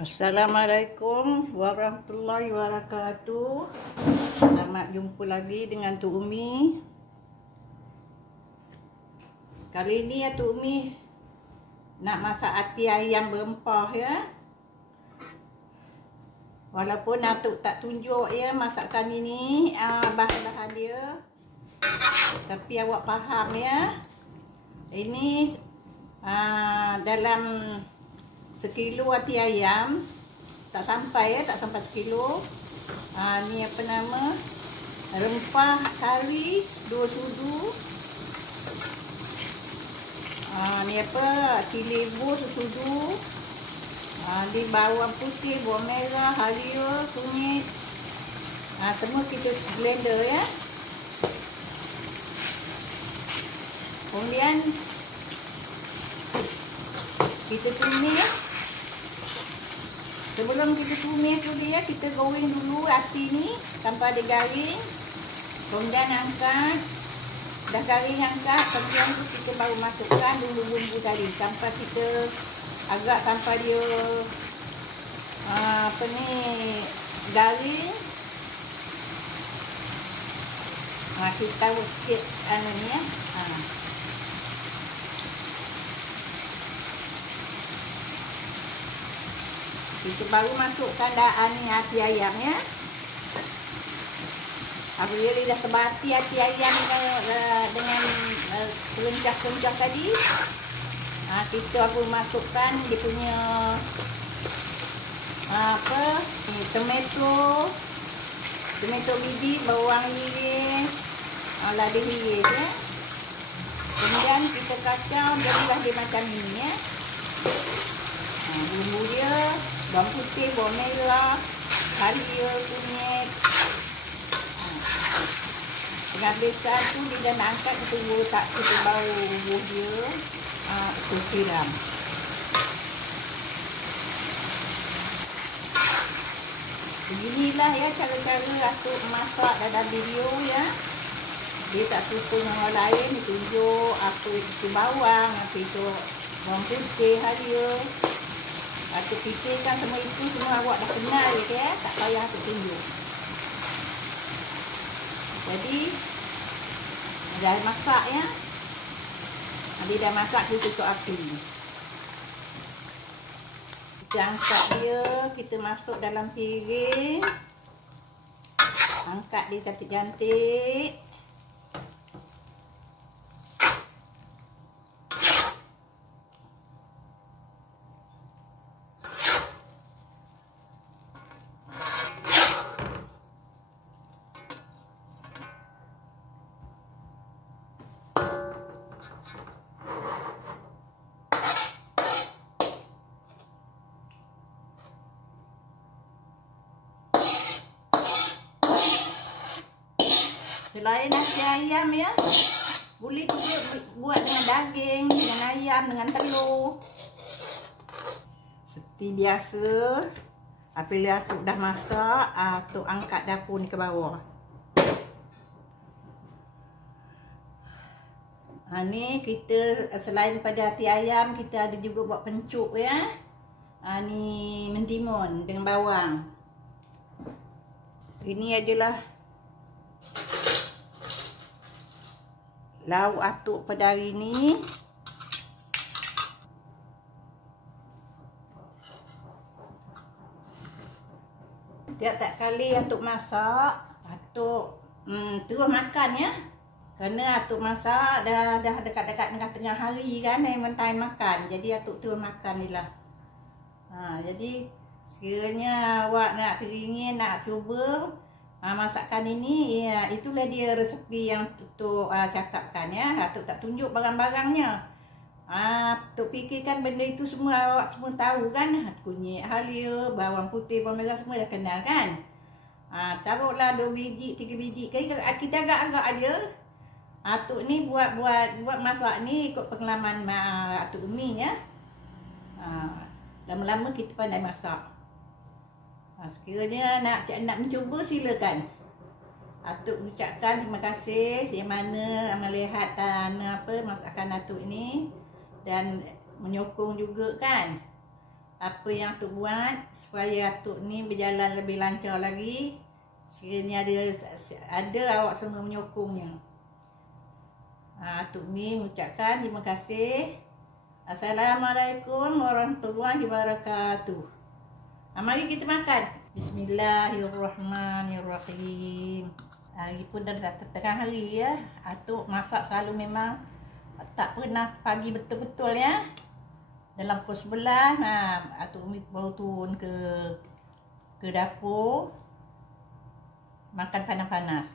Assalamualaikum warahmatullahi wabarakatuh. Selamat jumpa lagi dengan Tok Umi. Kali ni ya Tok Umi nak masak hati ayam berempah ya. Walaupun Atuk tak tunjuk ya masakan ini bahan-bahan dia, tapi awak faham ya. Ini dalam sekilo hati ayam, tak sampai ya, tak sampai sekilo. Ni apa nama, rempah kari 2 sudu. Ni apa, cili lebu sesudu. Ni bawang putih, bawang merah, halia, kunyit. Semua kita blender ya. Kemudian kita tumis. Sebelum kita tumis dulu ya, kita goreng dulu hati ni sampai dia garing. Kemudian angkat. Dah garing angkat, kemudian tu kita baru masukkan bumbu-bumbu tadi sampai kita agak sampai dia apa ni garing. Kita taruh sikit ni ya. Kita baru masukkan hati ayam ya. Apabila dia dah sebati hati ayam dengan kerencah-kerencah tadi, kita akan masukkan dia punya tomato biji, bawang iris, lada hiris ya. Kemudian kita kacau jadilah dia macam ini ya. Bumbu dia, bawang putih, bawang merah, halia, kunyit. Tengah habiskan tu dia dah nak angkat, kita letak, kita bau bumbu dia, kita siram. Beginilah ya cara-cara Atuk masak dalam video ya. Dia tak suka yang orang lain, dia tunjuk Atuk itu bawang, Atuk itu bawang putih, halia. Atuk fikirkan semua itu semua awak dah kenal ya, tak payah Atuk tunjuk. Jadi dah masak ya. Dia dah masak, kita tutup api. Kita angkat dia, kita masuk dalam piring. Angkat dia cantik-cantik. Selain nasi ayam ya, boleh juga buat dengan daging, dengan ayam, dengan telur. Seperti biasa, apabila Atuk dah masak, Atuk angkat dapur ni ke bawah. Ni kita selain pada hati ayam, kita ada juga buat pencuk ya. Ni mentimun dengan bawang. Ini adalah lauk Atuk pada hari ni. Tiap-tiap kali Atuk masak, Atuk terus makan ya. Kerana Atuk masak dah dekat-dekat tengah hari kan, time makan. Jadi Atuk terus makan ni lah. Jadi sekiranya awak nak teringin, nak cuba masakan ini, ya, itulah dia resepi yang Tok cakapkan ya. Tok tak tunjuk barang-barangnya. Tok fikirkan benda itu semua awak semua tahu kan. Kunyit, halia, bawang putih, bawang merah semua dah kenal kan. Taruhlah 2 biji, 3 biji. Kita agak-agak aja. Tok ni buat masak ni ikut pengalaman Tok Umi ya. Lama-lama kita pandai masak. Sekiranya nak mencuba, silakan. Atuk ucapkan terima kasih yang mana melihat masakan Atuk ini dan menyokong juga kan. apa yang Atuk buat supaya Atuk ni berjalan lebih lancar lagi. Sekiranya ada awak semua menyokongnya. Atuk ni mengucapkan terima kasih. Assalamualaikum warahmatullahi wabarakatuh. Mari kita makan. Bismillahirrahmanirrahim. Hari pun dah tengah hari ya. Atuk masak selalu memang tak pernah pagi betul-betul ya. Dalam pukul 11 Atuk Umi baru turun ke dapur makan panas-panas.